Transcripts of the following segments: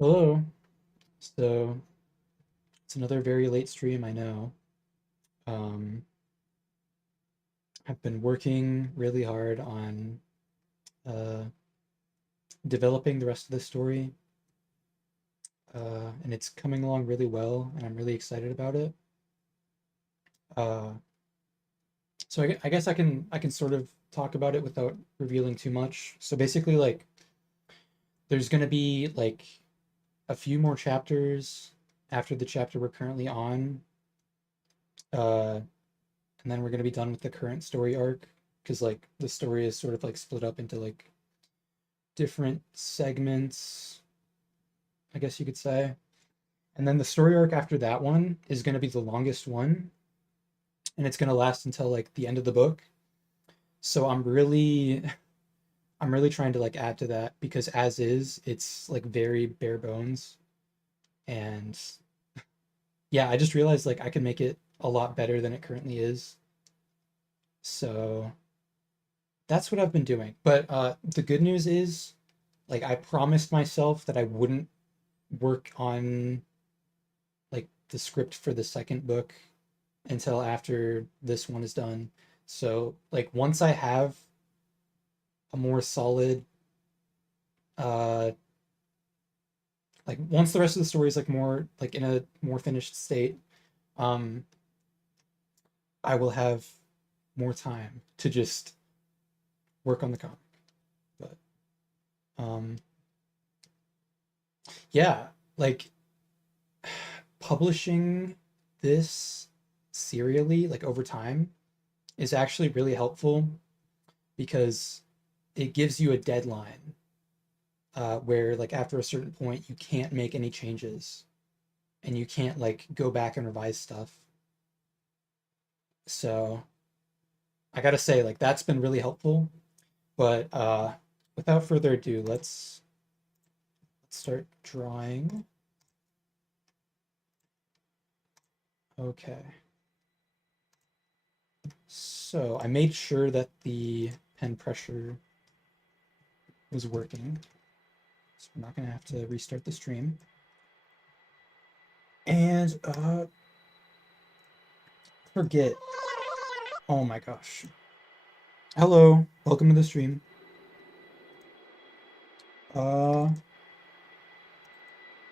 Hello. So it's another very late stream, I know. Um, I've been working really hard on uh, developing the rest of the story, and it's coming along really well, and I'm really excited about it. Uh, so I guess I can sort of talk about it without revealing too much. So basically, like, there's gonna be like a few more chapters after the chapter we're currently on, uh, and then we're gonna be done with the current story arc because like the story is sort of like split up into like different segments, I guess you could say. And then the story arc after that one is going to be the longest one, and it's going to last until like the end of the book. So I'm really trying to like add to that because as is, it's like very bare bones. And yeah, I just realized like I can make it a lot better than it currently is. So that's what I've been doing. But the good news is like I promised myself that I wouldn't work on like the script for the second book until after this one is done. So like once I have a more solid uh like once the rest of the story is like more like in a more finished state, um I will have more time to just work on the comic. But um yeah, like publishing this serially like over time is actually really helpful because it gives you a deadline where like after a certain point you can't make any changes and you can't like go back and revise stuff. So I gotta say like that's been really helpful. But without further ado, let's start drawing. Okay. So I made sure that the pen pressure was working. So we're not gonna have to restart the stream. And forget. Oh my gosh. Hello, welcome to the stream. Uh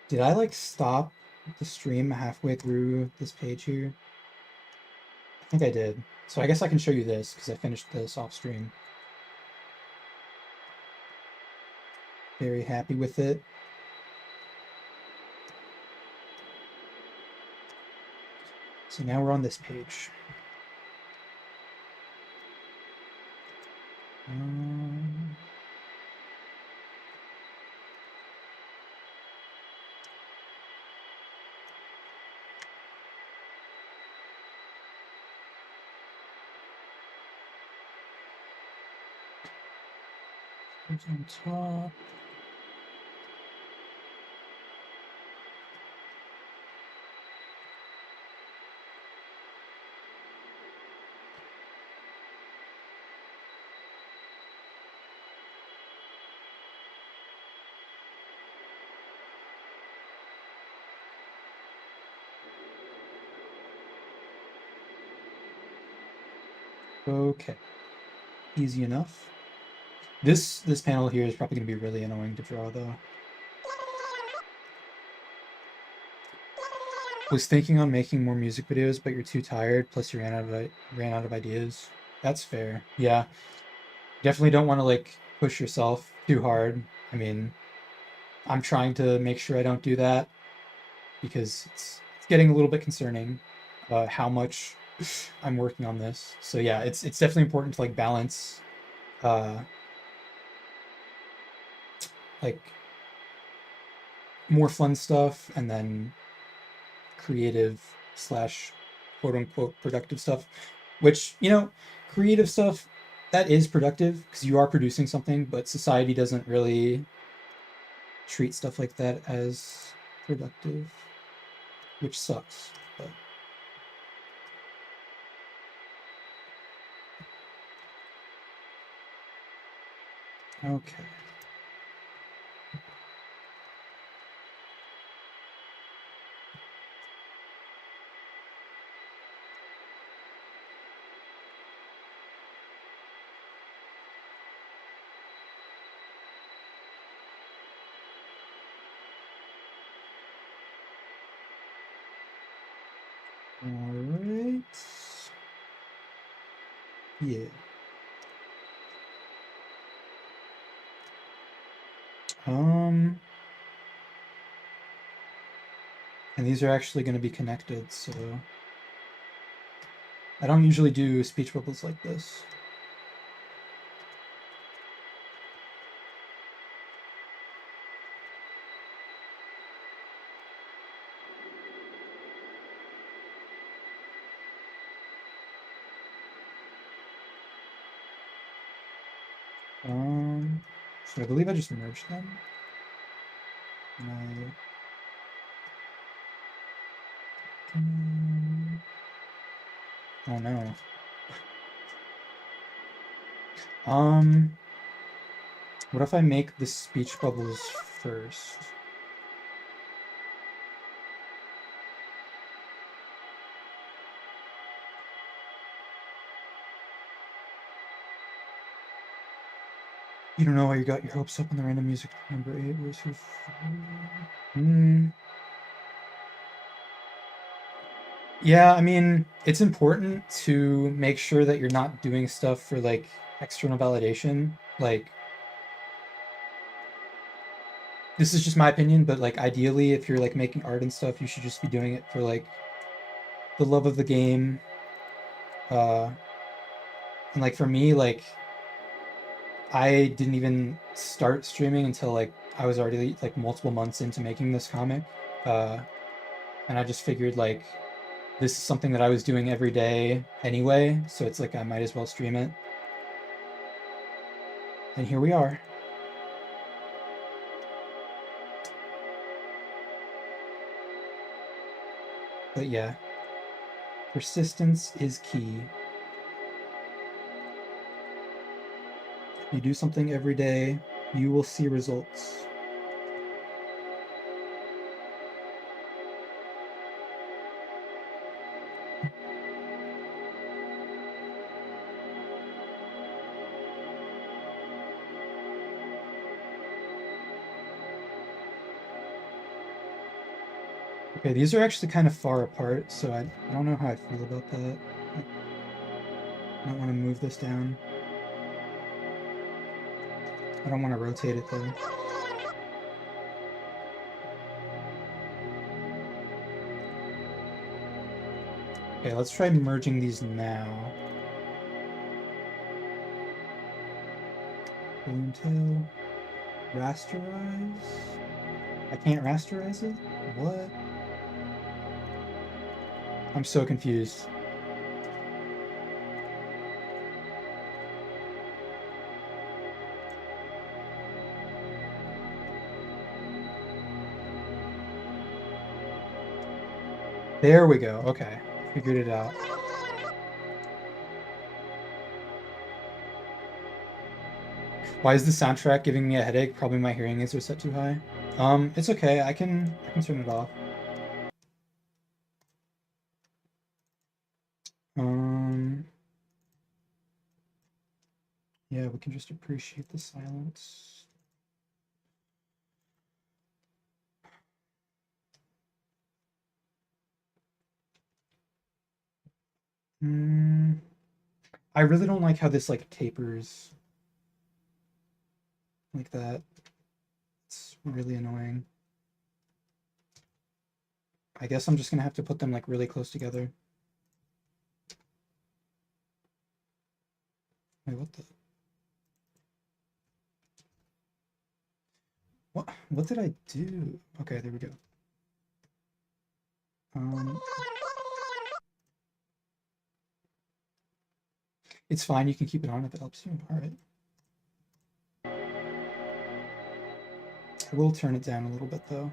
Did I like stop the stream halfway through this page here? I think I did. So I guess I can show you this because I finished this off stream. Very happy with it. So now we're on this page. Um, what's on top? Okay, easy enough. This panel here is probably going to be really annoying to draw though. Was thinking on making more music videos, but you're too tired. Plus, you ran out of ideas. That's fair. Yeah, definitely don't want to like push yourself too hard. I mean, I'm trying to make sure I don't do that because it's getting a little bit concerning how much I'm working on this. So yeah, it's definitely important to like balance uh like more fun stuff and then creative slash quote unquote productive stuff, which creative stuff that is productive because you are producing something, but society doesn't really treat stuff like that as productive, which sucks. But okay. Alright. Yeah. And these are actually going to be connected, so I don't usually do speech bubbles like this. So I believe I just merged them. And oh no. What if I make the speech bubbles first? You don't know why you got your hopes up on the random music number 8. Where's your... Yeah, I mean, it's important to make sure that you're not doing stuff for like external validation. Like, this is just my opinion, but like ideally, if you're like making art and stuff, you should just be doing it for like the love of the game. And like for me, like I didn't even start streaming until like I was already like multiple months into making this comic. Uh, and I just figured like this is something that I was doing every day anyway, so it's like I might as well stream it. And here we are. But yeah, persistence is key. If you do something every day, you will see results. Okay, these are actually kind of far apart, so I don't know how I feel about that. I don't want to move this down. I don't want to rotate it though. Okay, let's try merging these now. Balloon tail. Rasterize? I can't rasterize it? What? I'm so confused. There we go. Okay. Figured it out. Why is the soundtrack giving me a headache? Probably my hearing aids are set too high. It's okay. I can turn it off. Yeah, we can just appreciate the silence. I really don't like how this like tapers like that. It's really annoying. I guess I'm just gonna have to put them like really close together. Wait, what the? What did I do? Okay, there we go. It's fine, you can keep it on if it helps you. Alright. I will turn it down a little bit though.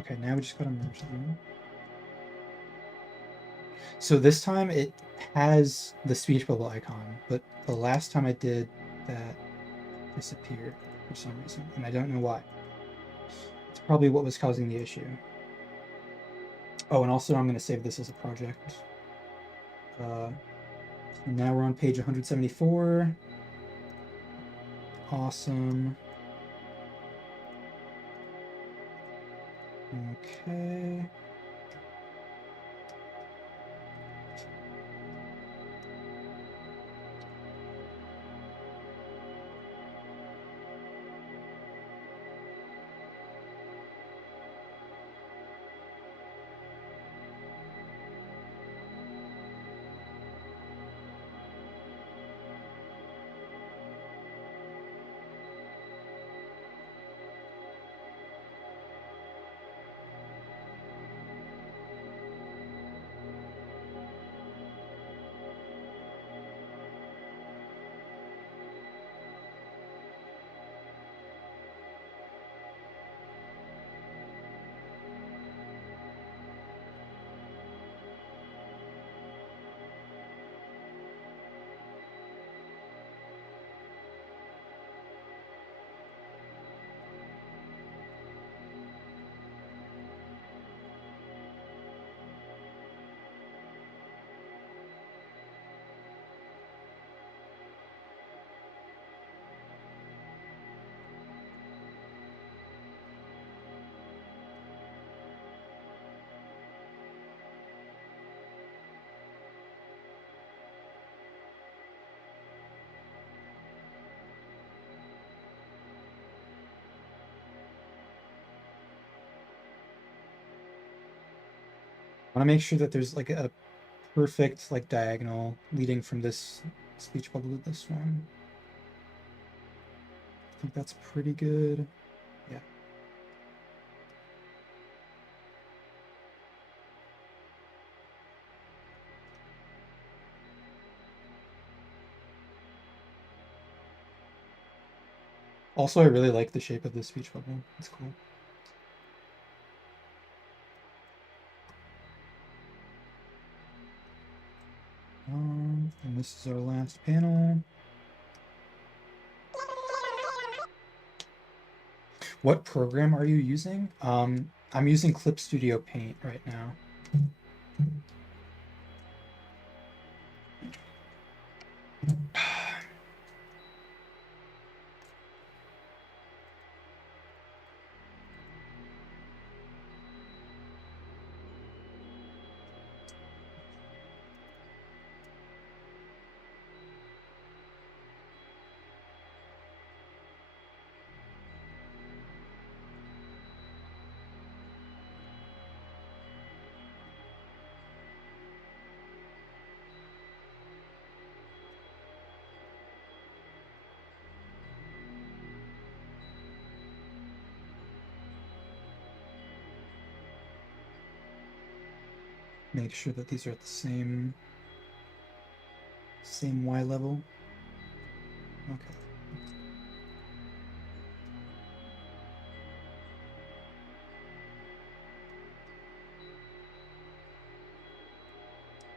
Okay, now we just gotta merge them. So this time it has the speech bubble icon, but the last time I did that disappeared for some reason, and I don't know why. It's probably what was causing the issue. Oh, and also I'm going to save this as a project. Now we're on page 174. Awesome. Okay. I want to make sure that there's like a perfect like diagonal leading from this speech bubble to this one. I think that's pretty good. Yeah. Also, I really like the shape of this speech bubble. It's cool. And this is our last panel. What program are you using? I'm using Clip Studio Paint right now. Make sure that these are at the same Y level. Okay.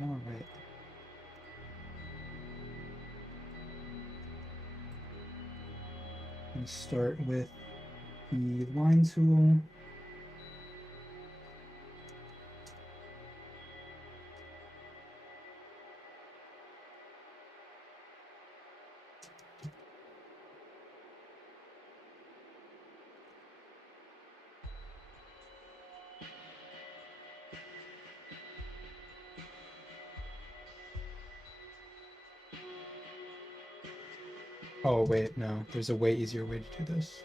All right. I'm going to start with the line tool. Oh, wait, no. There's a way easier way to do this.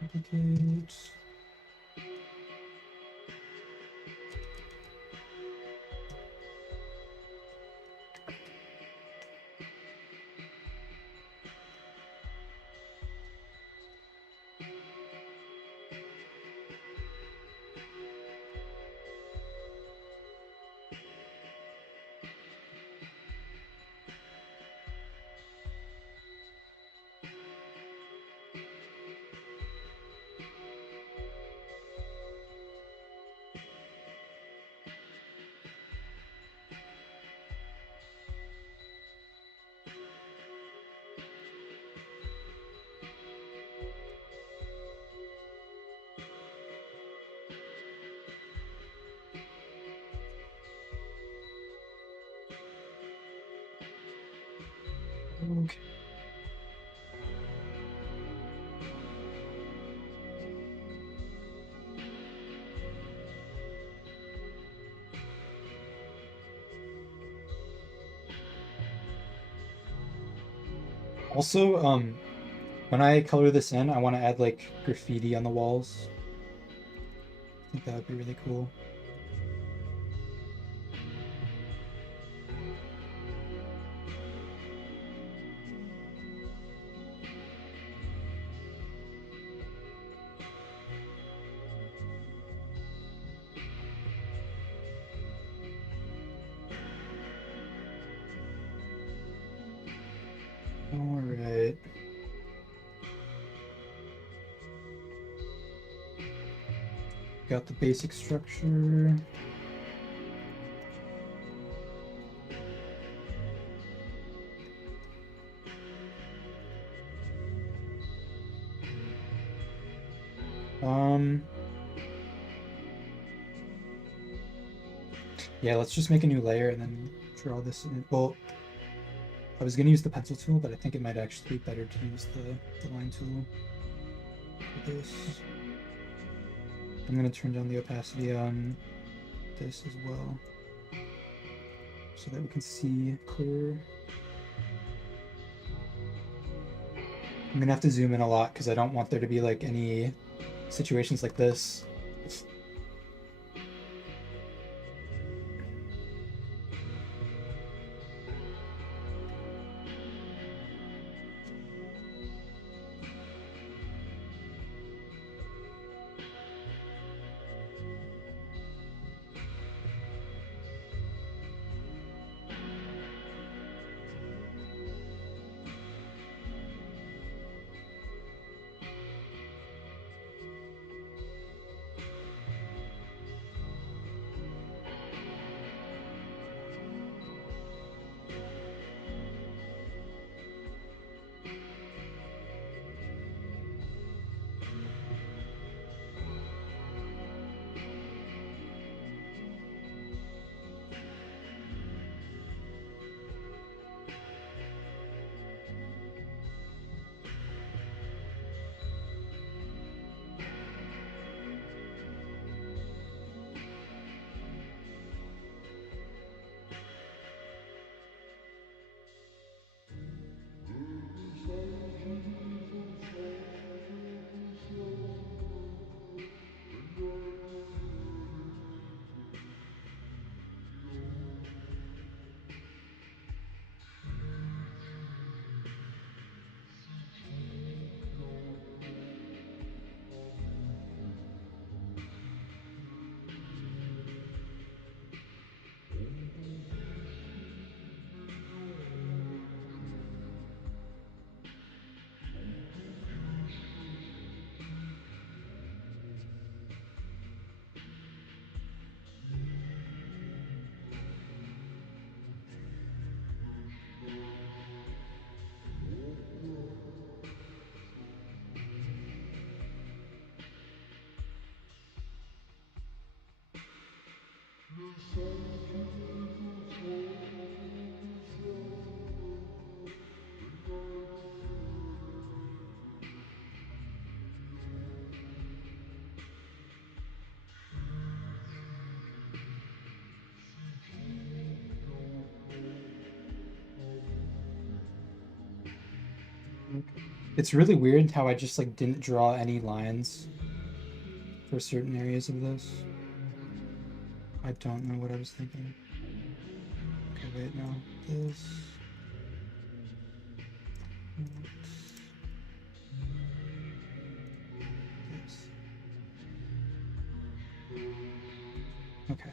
Duplicate. Okay. Also, when I color this in, I want to add like graffiti on the walls. I think that would be really cool. All right. Got the basic structure. Um, yeah, let's just make a new layer and then draw this in. Well, I was gonna use the pencil tool, but I think it might actually be better to use the line tool for this. I'm gonna turn down the opacity on this as well so that we can see clearer. I'm gonna have to zoom in a lot because I don't want there to be like any situations like this. It's really weird how I just like didn't draw any lines for certain areas of this. I don't know what I was thinking. Okay, wait, no. This. This. Okay.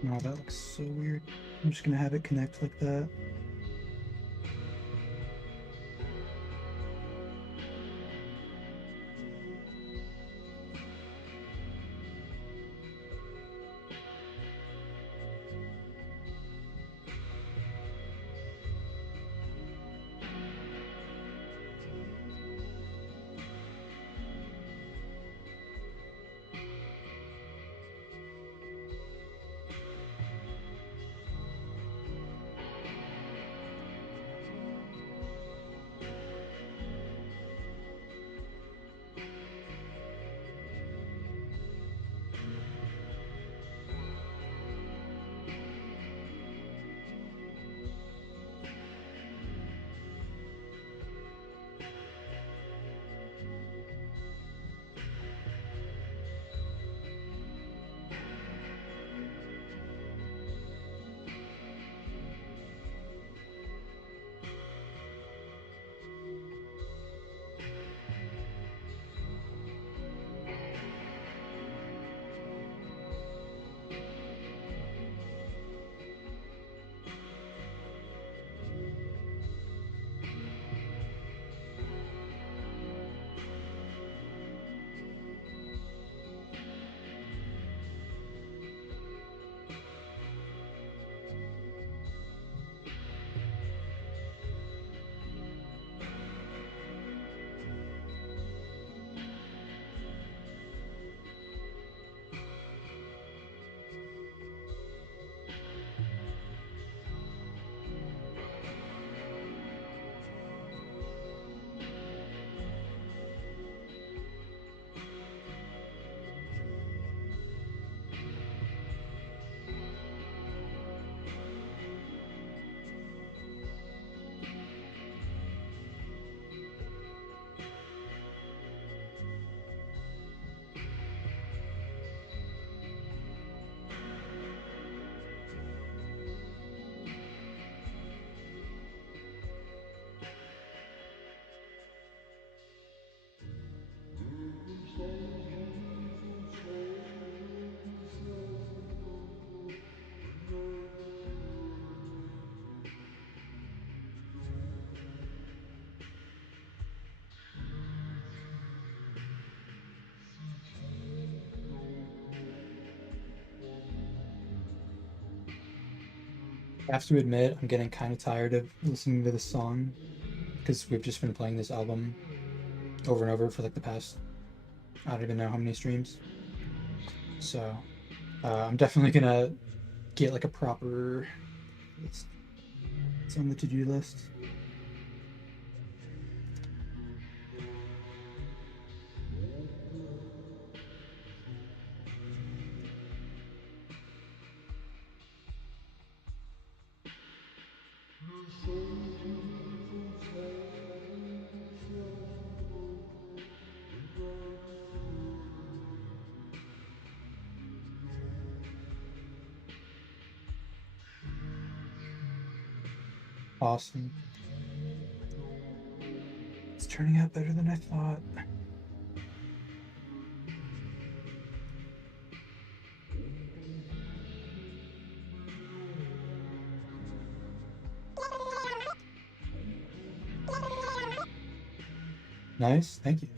No, that looks so weird. I'm just gonna have it connect like that. I have to admit, I'm getting kind of tired of listening to this song because we've just been playing this album over and over for like the past, I don't even know how many streams. So I'm definitely gonna get like a proper list. It's on the to-do list. Awesome. It's turning out better than I thought. Nice, thank you.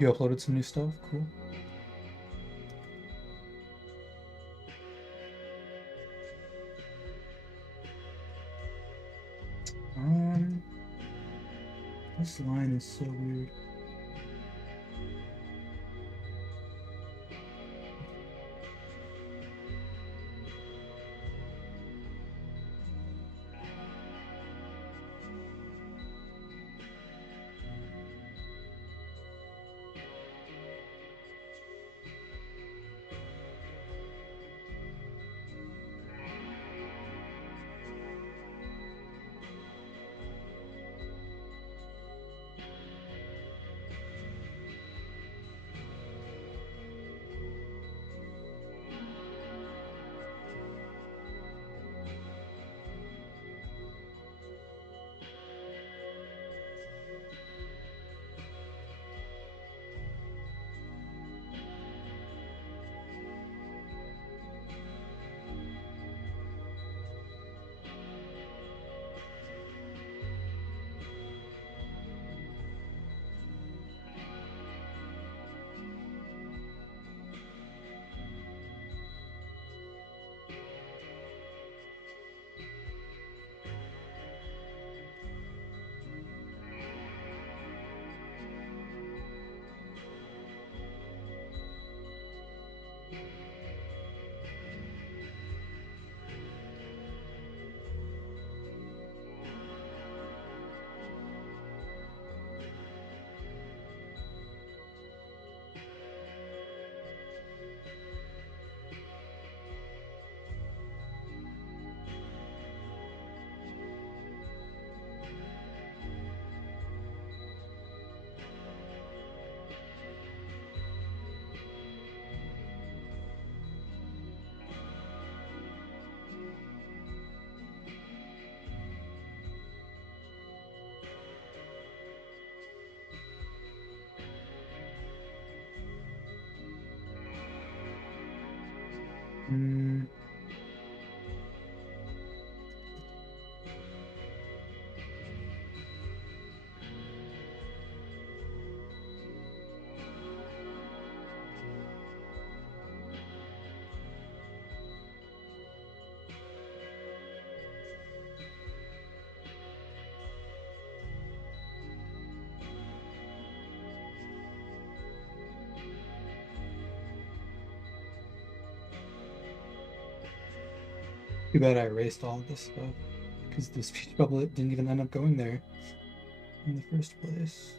You uploaded some new stuff? Cool. Um, this line is so weird. Mm, too bad I erased all of this stuff because the speech bubble didn't even end up going there in the first place.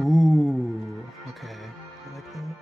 Ooh, okay. I like that.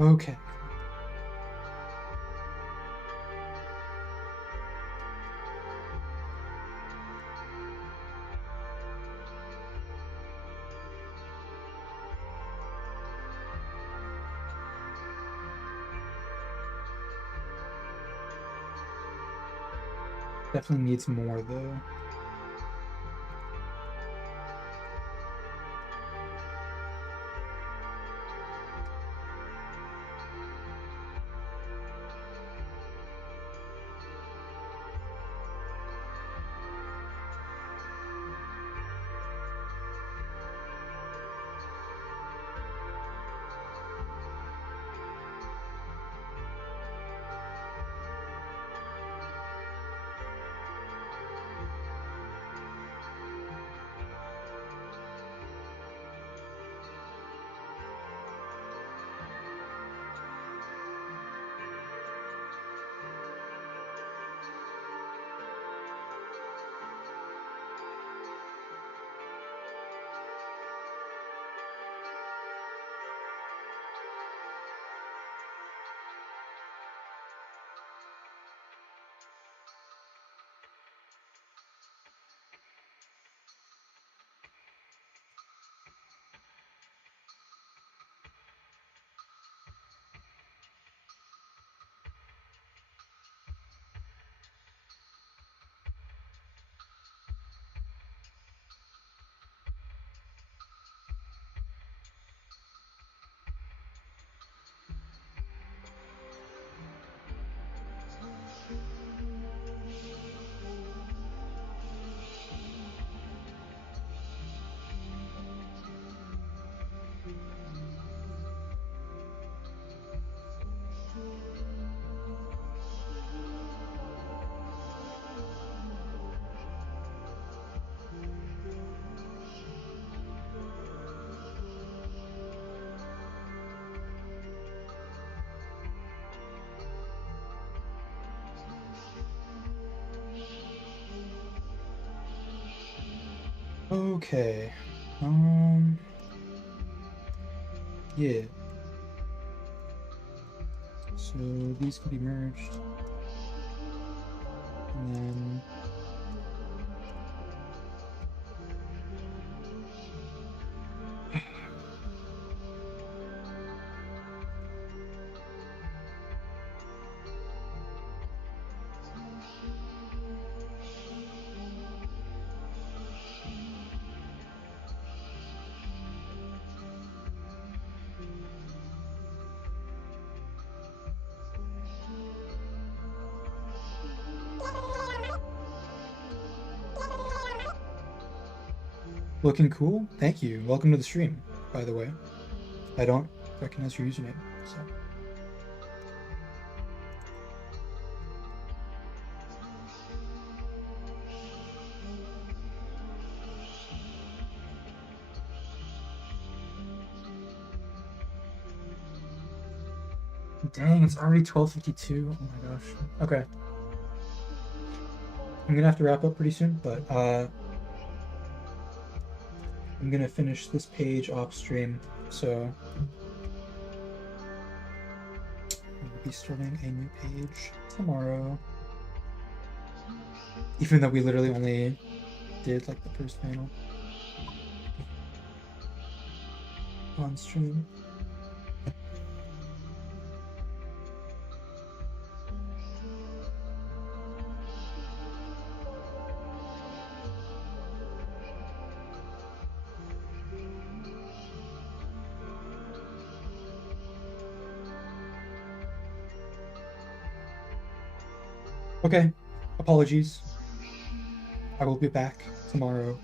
Okay. Definitely needs more though. Okay. Yeah. So these can be merged. And then looking cool. Thank you. Welcome to the stream, by the way. I don't recognize your username, so. Dang, it's already 12:52. Oh my gosh. Okay. I'm gonna have to wrap up pretty soon, but I'm gonna finish this page off stream, so we'll be starting a new page tomorrow. Even though we literally only did like the first panel on stream. Okay, apologies. I will be back tomorrow